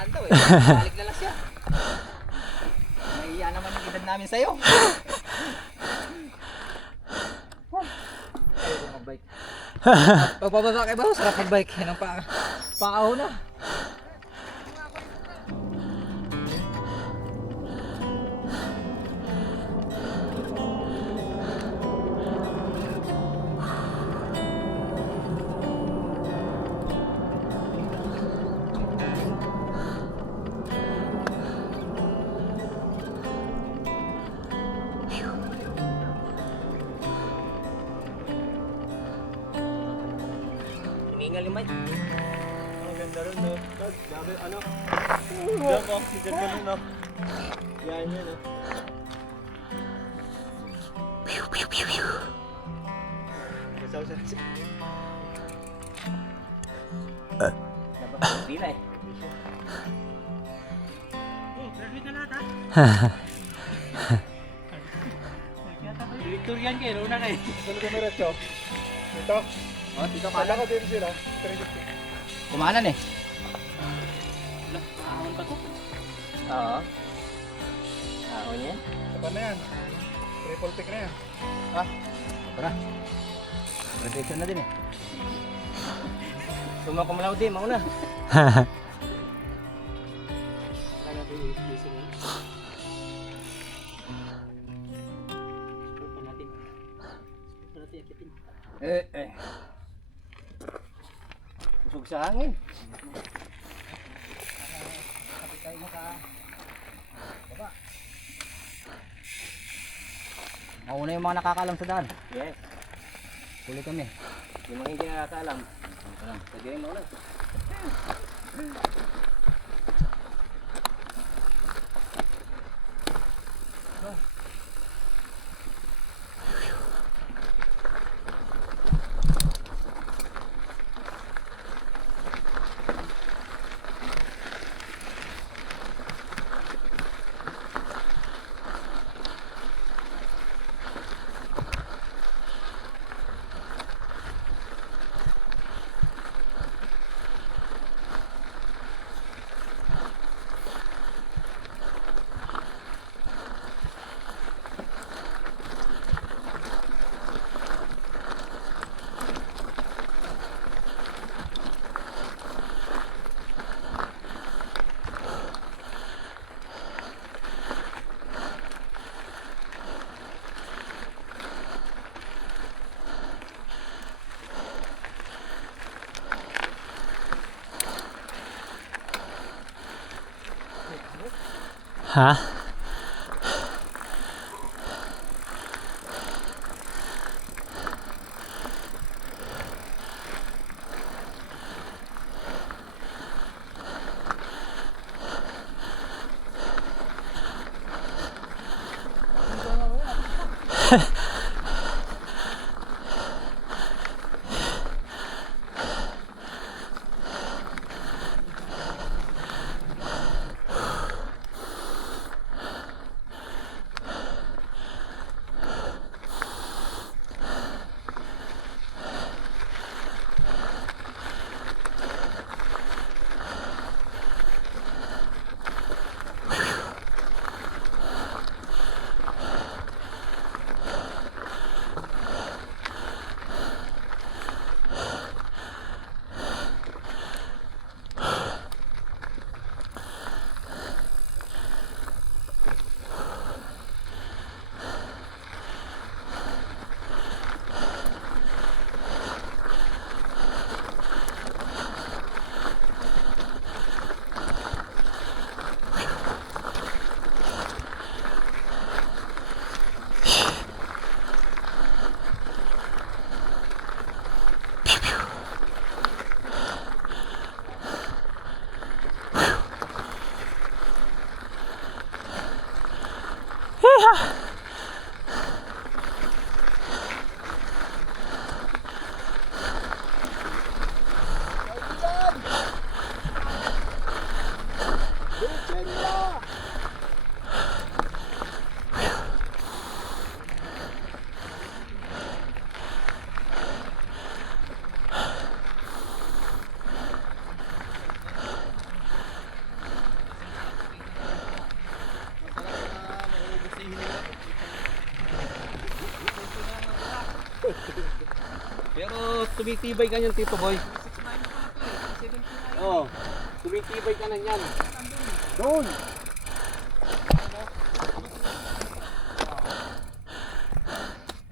Dahan daw eh. Balik na lang siya. Nahiya naman yung edad namin sa'yo. Ayaw ko mag-bike. Pagpababa kayo ba? Sarap mag-bike. Yan ang paaho na. Hiningal yung mic. Ang ganda rin, no? Dami, ano? Diyan po, sikat ka rin, no? Yan yun, no? Masaw siya. Hindi na eh. Graduate na lahat, ha? Victorian kayo, una kayo. Saan ka meretso? Dito? Oh, dito ka Kala lang. ko din sila. 350. Kumanan eh. Ahon pa to? Oo. Ahon yan. Saan na yan? Triple pick na yan. Ah, ito na. Graduation na din eh. Summa cum laude, mauna. Kala ko yung piso na. Subukan natin. Subukan natin akitin. Busog sa hangin. Sabi tayo maka... Baba. Mauna yung mga nakakaalam sa daan. Yes. Huli kami. Yung mga hindi nakakaalam. Pwede rin mauna. Ha? tumitibay ka niyan, Tito Boy. Oo. Tumitibay ka na niyan. Doon.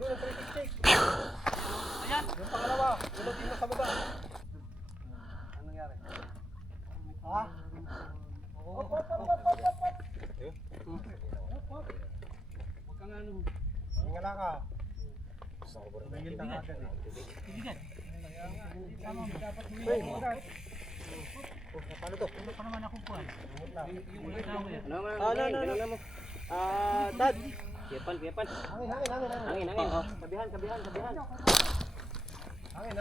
Doon ang 360. Ayan. Yung pangalawa. Ulotin mo sa baba. Anong nangyari? Ha? Op. Huwag kang ano. Tingala ka. Tingil na ka. Paano to? Ano pa naman ako po? Ano? Dad. Kepan. Hangin. Oh. Sabihan. Hangin.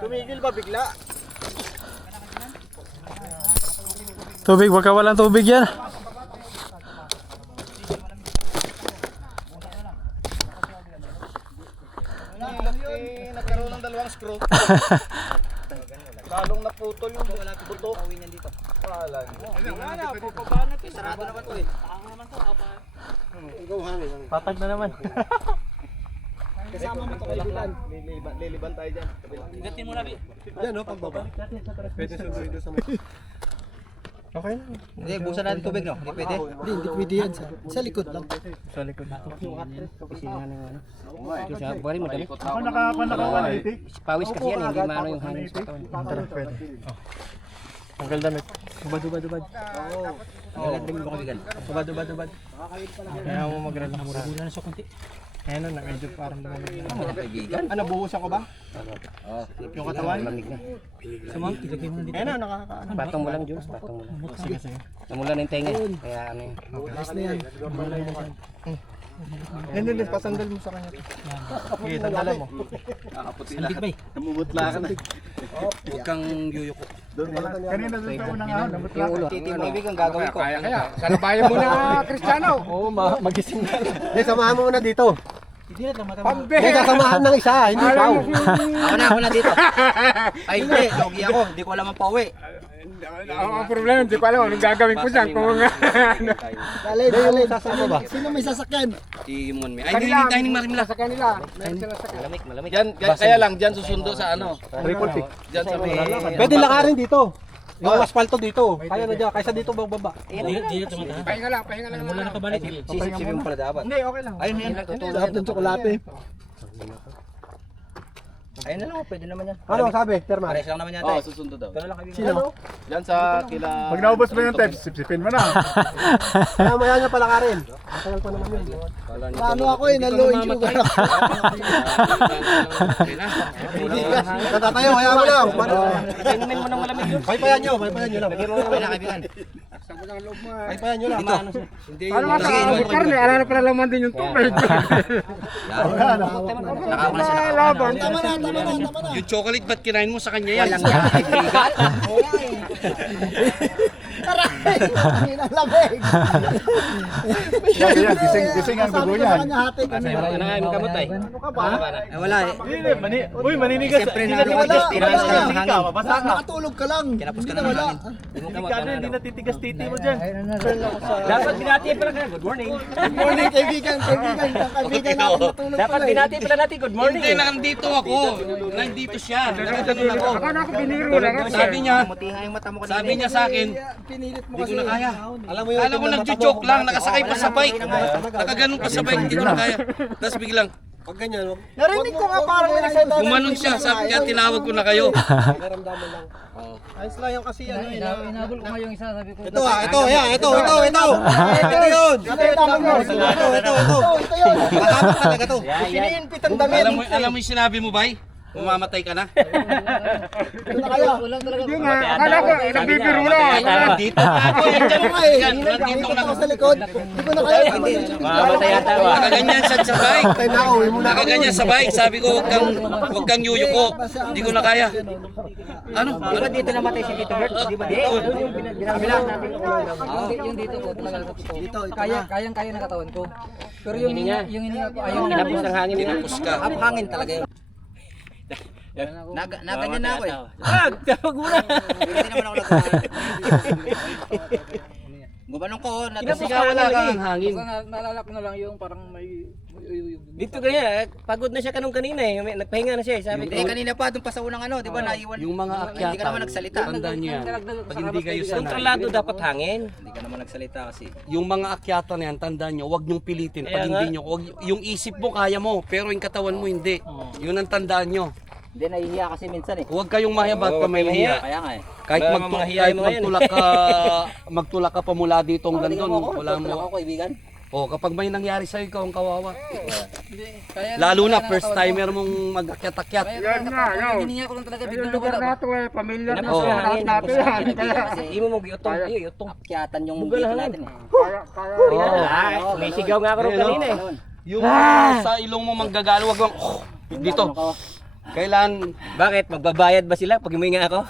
Tumigil ba bigla? Tubig, wag ka walang tubig yan. Nagkaroon ng dalawang screw. Lalong naputol yung buto. Wala. Wala, papabanat eh. Sarado naman to eh. Takang naman to. Ikaw hangin. Patag na naman. Kasama mo to kaibigan. Liliban tayo dyan. Gatin mo na, Bi. Yan o, pagbaba. Pwede sunduin doon sa may... Okay na. Hindi, busan natin tubig, no? Hindi pwede. Hindi pwede yan. Sa likod lang. Sa likod. Bari mo dami. Ako naka 180. Pawis kasi yan, hindi maano yung hangin sa katawan. Tanggal damit. Dubad. Nagdami mo kabigan. Dubad. Kaya mo mag-relax muna. Bulan na siya kunti. Ayun na, medyo parang lumamig na. Kaibigan. Ano, buhusan ko ba? Yung katawan? Lamig na. Sumang, ilagay mo na dito. Ayun na, nakakaano. Batong mo lang, Jules. Batong mo lang. Sige. Namula na yung tenga. Kaya ano yun. Alis na yan. Hindi, pasandal mo sa kanya. Sige, tandala mo. Sandig ba eh? Namumutla ka na. Huwag kang yuyuko. Kanina doon sa unang ahon, namutla Yung ulo. Titibig ang gagawin ko. Salabayan mo na, Cristiano. Oo, magising na. Hindi, samahan mo muna dito. Hindi na matama. Hindi, sasamahan ng isa, hindi pao. Ako na dito. Ay hindi, logi ako. Hindi ko alam ang pauwi. Ang problema, hindi ko alam anong gagawin ko dyan. Kung Dali. Sasama ba? Sino may sasakyan? Iyon mo. Ay, hindi marimla. sa kanila. Malamig. Diyan, kaya lang, diyan susundo sa ano. Triple pick. Diyan sa may... Pwede lakarin dito. Yung asfalto dito. Kaya na dyan. Kaysa dito bababa. Pahinga lang. Mula na kabalik. Sisip mo pala dapat. Hindi, okay lang. Ayun yan. Sarap ng tsokolate. Ayun na lang, pwede naman yan. Ano sabi, Terma? Pares lang naman yata. Oo, susundo daw. Pero lang kami. Sino? Diyan sa kila... Pag naubos mo yung tape, sipsipin mo na. Kaya maya niya palakarin. Matagal pa naman yun. Paano ako eh, nalo yung sugar ako. Natatayo, kaya mo lang. Inumin mo ng malamig yun. Paypayan nyo lang. Wala kaibigan. Paypayan nyo lang. Ito. Paano nga sa karne, alala pala laman din yung tubig. Nakakuna sila. Laban. Tama na. Yung chocolate, ba't kinain mo sa kanya yan? Walang yan, kaibigan. Ang lamig. Yan, gising ang dugo yan. Ano kamot ay? Ano ka ba? Wala eh. Uy, maninigas. Siyempre Hindi na wala. tiranas ka ng hangin. Nakatulog ka lang. Kinapos ka Hindi na na ng wala. hangin. Hindi natitigas titi mo dyan. Dapat binati pala ka. Good morning. Good morning, kaibigan. Kaibigan natin natulog Dapat pala eh. binati pala natin. Good morning. Hindi, nandito ako. Nandito siya. Nakaganon ako. Akala ko biniro lang. Sabi niya, Mutiha yung mata mo kanina. sabi niya sa akin, Pinilit mo hindi kasi. ko na kaya. Alam mo yun. Kala ko nagjo-joke lang, nakasakay pa sa bike. Nakaganon pa sa bike, hindi ko na kaya. Tapos biglang, Pag ganyan, narinig ko nga parang may nagsalita. gumanon siya, sabi niya, tinawag ko na kayo. Naramdaman lang. Ayos lang yung kasi ano eh. Inabol ko nga yung isa, sabi ko. Ito yan, ito yun. Ito yun. Mahaba talaga to. Siniinpit ang damit. Alam mo yung sinabi mo, bay? Mamamatay ka na? Ito na kayo. Hindi nga, akala ko, nagbibiro lang. Nandito na ako. Yan, nandito Nakita na ko ako. sa likod. Hindi ko na kaya. Mamatay yata. Nakaganyan siya sa bike. Tayo na ako. Muna ako. Nakaganyan sa bike. Sabi ko, huwag kang yuyuko. Hindi ko na kaya. Ano? Di ba dito namatay si Tito Bert? Di ba dito? Kabila natin. Yung dito ko talaga Dito, ito kaya na. kayang-kaya ng katawan ko. Pero yung hininga ko ayaw na. Kinapos ng hangin nila. Tinapos ka. Up hangin talaga yun. Naganyan na ako eh. Tawag mo na. Hindi naman ako nagkuhan. Gumanong ko, Kinasigawan na lang ang hangin. Basta naalala ko na lang yung parang may... Dito ganyan, pagod na siya kanina eh. Nagpahinga na siya eh. Sabi ko, Hindi, kanina pa, doon pa sa unang ano, di ba, naiwan. yung mga Hindi ka akyatan, naman nagsalita. tandaan niyo yan. Pag hindi kayo sanay, Kontrolado dapat hangin. Hindi ka naman nagsalita kasi. Yung mga akyatan na yan, tandaan nyo, huwag nyong pilitin. Pag Kaya hindi nyo, yung isip mo kaya mo, pero yung katawan mo hindi. Yun ang tandaan nyo. Hindi, nahihiya kasi minsan eh. Huwag kayong mahiyabat ka may hiya. Kaya nga eh. Kahit, Wala magtu- mga hiya kahit yung mga yan. magtulak ka pa mula dito hanggang doon. Wala mo. Ako, kaibigan. Oh, kapag may nangyari sa'yo, ikaw ang kawawa. Kaya Lalo na first timer mong mag-akyat-akyat. Yan nga, no. Hininga ko lang talaga Yung biglang lugar nawala. na to eh, pamilya na Oo. sa lahat natin yan. Kaya, Hindi mo mag-iutong. Iutong. Akyatan yung dito natin eh. May sigaw nga ako rin kanina eh. Yung sa ilong mo manggagalo, wag mong dito. Kailan Bakit? Magbabayad ba sila pag huminga ako?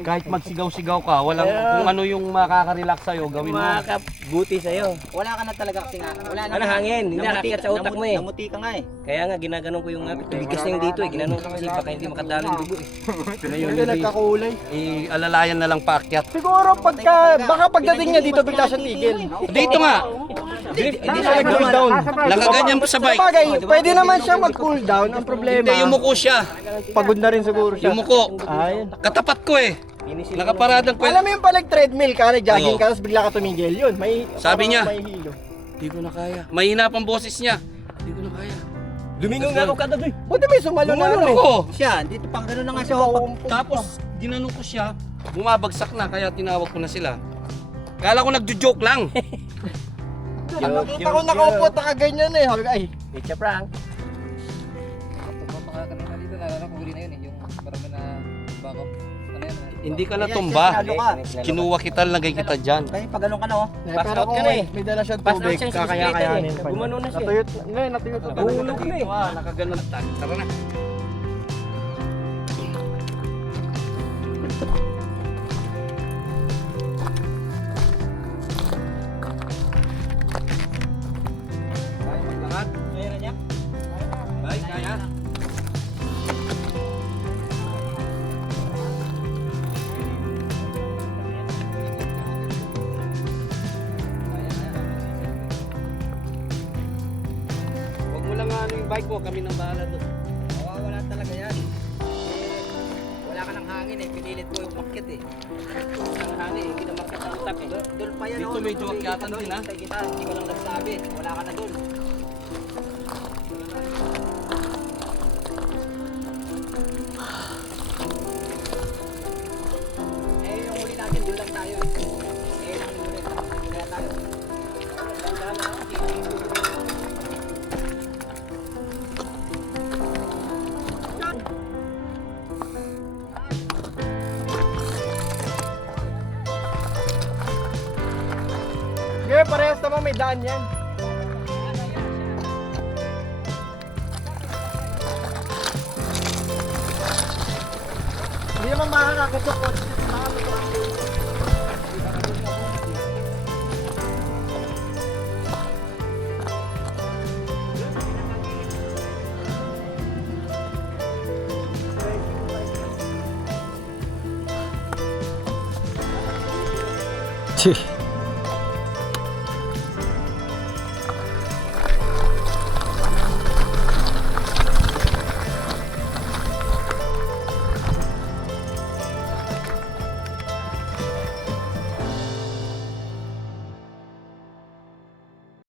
kahit magsigaw-sigaw ka, walang kung ano yung makaka-relax sa'yo, gawin mo. Makakabuti sa'yo. Wala ka na talaga kasi nga. Wala na. Ano hangin? Hindi nakakit sa utak mo eh. Namuti ka nga eh. Kaya nga ginaganon ko yung tubigas na yung dito eh. Ginaganon ko kasi baka hindi makadalo yung dugo eh. Hindi nagkakulay. Alalayan na lang paakyat. Siguro baka pagdating niya dito bigla siya tigil. Dito nga, Hindi siya nag-cool down. nakaganyan pa sa bike. Sabagay, pwede naman siya mag-cool down. Ang problema, Hindi, yumuko siya. pagod na rin siguro siya. Yumuko. Ayun. Katapat ko eh. Nakaparadang ko. Alam mo yung palag treadmill ka, nag-jogging Oo. ka, tapos bigla ka tumigil. Yun, may... Sabi niya. May hilo. Hindi ko na kaya. Mahina pang boses niya. Hindi ko na kaya. Lumingon nga ako kagabi. Buti may sumalo na Gumanon nun eh. ako. Siya, dito pang gano'n na nga siya. Tapos, ginanong ko siya. Bumabagsak na, kaya tinawag ko na sila. Kala ko nagjo-joke lang. Nakita ko nakaupo, nakaganyan eh. Sabi ko, ay, It's a prank. Baka kanina dito, naalala ko huli na yun eh. Yung parang na bako. Ano yan? Hindi ka natumba. Ano ka? Kinuha kita, lagay kita dyan. Kaya pag gano'n ka na oh. Pass pero out kung ka na eh. may dala siya Pass out tubig, siya sa kakaya-kayanin bisikleta pa eh. Gumano na siya. Natuyot na. Nahulog na eh. Nakaganon. Tara na. Kaya maglakad? Kaya na niya? Bye, kaya? Huwag mo lang ano yung bike mo, kami nang bahala doon. Wala talaga yan. Wala ka ng hangin eh. Pinilit mo yung pakit eh. Ang hangin, hindi na makita ang utak eh. Doon pa yan Dito oh. medyo akyatan Doon, din, ha? hintay kita. Hindi ko lang nagsabi. Wala ka na doon. Eh, yung huli natin, doon lang tayo eh. Eh, yung huli. Kaya tayo. Sige, parehas naman may daan yan. Hindi naman makakakutok ko. Tih.